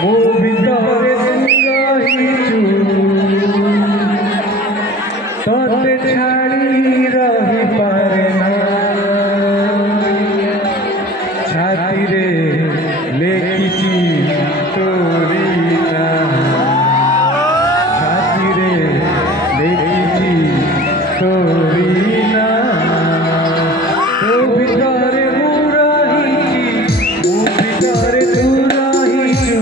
ମୋ ଭିତରେ ତୁ ରହିଛୁ ତତେ ଛାଡ଼ି ରହିପାରେ ନା ଛାତିରେ ଲେଖିଛି ତୋରି ନା ଛାତିରେ ଲେଖିଛି ତୋରି ନା ତୋ ଭିତରେ ମୁଁ ରହିଛି ମୋ ଭିତରେ ତୁ ରହିଛୁ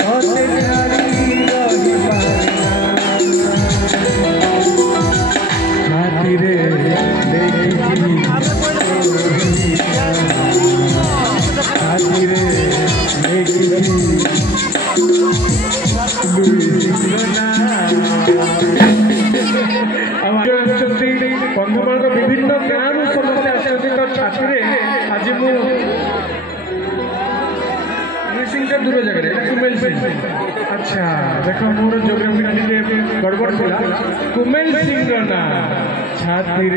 ତତେ ଛାଡ଼ି ରହିପାରେ ନା ଛାତିରେ ଲେଖିଛି ତୋରି ନା ଛାତିରେ ଲେଖିଛି कंधमाल विभिन्न गाँव समस्ते आसती तो छाती आज मुझे दूर जगह कुमेल सिंह अच्छा देख मोर जोग्राफी गड़बड़ था कुमेल सिंह ना छाती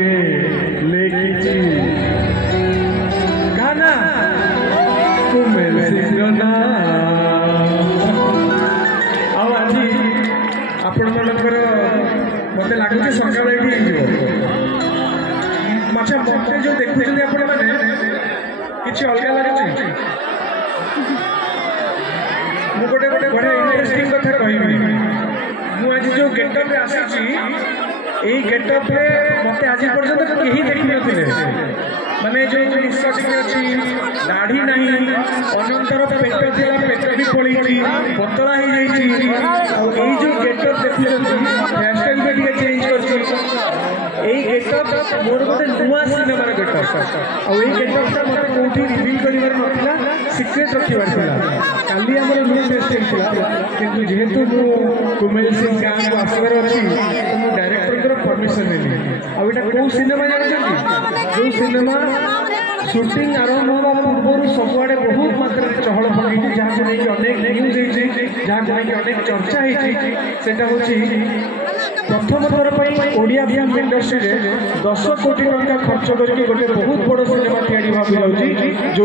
लेखी गाना कुमेल सिंह ना आज आपण मनकर मत लगुच सकाल अच्छा मत जो देखुं आपण मैंने कि अलग लगे मुझे गोटे गोटे बढ़िया इंटरेस्टिंग कथा कहबी मुझे जो गेटअप आसी गेटअप मत आज पर्यटन कहीं देखी न माने जो निश्वास अच्छी दाढ़ी ना अनंतर पेट था पेट भी पड़ी पतला हो जो गेटअप देखुं हेयर स्टाइल भी चेंज कर मोर गोटे नुआ सिनेमार गेटअप आई गेटअपटा मत कौटी रिविल कर सिक्रेट रखार काली आम न्यू टेस्ट होता जेहेतु कुमेल सिंह गाँव को आसबार अच्छी तो डायरेक्टर परमिशन नेली आईटा कौ सिनेमा जानते जो सिनेमा शूटिंग आरंभ होगा पूर्व सबुआड़े बहुत मात्रा चहल पकई जहाँ को लेकिन अनेक न्यूज होती जहाँ को लेकिन अनेक चर्चा होता प्रथम थर पर ओडिया फिल्म इंडस्ट्री रे 10 कोटी टंका खर्च करके गोटे बहुत बड़ सिनेमा तैयारी भाव जाऊँगी जो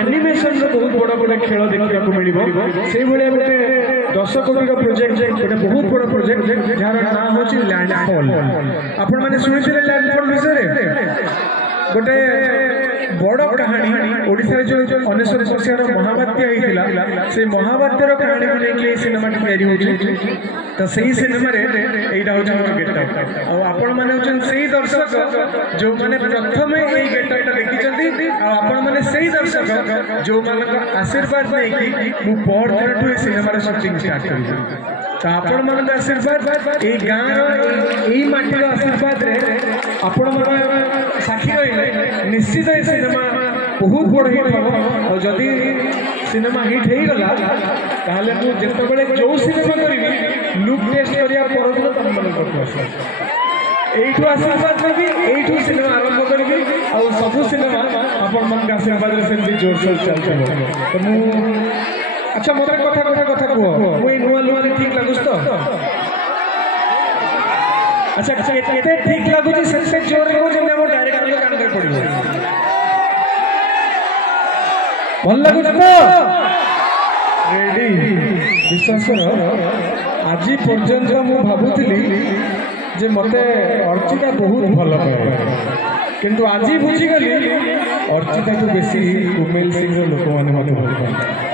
एनिमेशन बहुत बड़ बड़ खेल देखा मिले से भाया गोटे 10 कोटी प्रोजेक्ट गोटे बहुत बड़ प्रोजेक्ट जार ना हूँ लैंडफॉल आपण मैंने शुणी लैंडफॉल विषय गोटे बड़ कहानी ओडिशा जो 19 मसीहार महाबात्या होता से महाबात्यार कहानी को लेकिन सिनेमा तैयारी तो सही सिनेमा यहाँ हूँ गेटअप आपण मैंने से दर्शक जो मैंने प्रथम ये गेटअपटा देखी आपण मैंने से दर्शक जो मान आशीर्वाद नहीं कि परदिन ये सिनेमार शूटिंग स्टार्ट कर तो आपण मान आशीर्वाद ये गाँव यही माटीर आशीर्वाद आपण मैंने साक्षी रही निश्चित ये सिनेमा बहुत बड़ हिट हम और जदि सिनेमा हिट हो गला ताहले मु जेतेबेले जो सिनेमा करी लुक टेस्ट करिया परदिन तुम मन एठू आशीर्वाद देवी एठू सिनेमा आरंभ करी और सब सिनेमा आपण मन आशीर्वाद से जोर सोर चलते तो मु अच्छा मत कथा कथा कथा कह मुई नुआ नुआ ठीक लगुस तो अच्छा केते ठीक लगुची से जोर को जे हम डायरेक्ट हम कान कर पड़िबो भल लगुच तो रेडी विश्वास कर आज पर्यंत मु भाबुथिली जे मते अर्चिता बहुत भल पाए किंतु आज बुझीगली अर्चिता तो बेसी कुमेल सिंह लोक माने मते भल पाए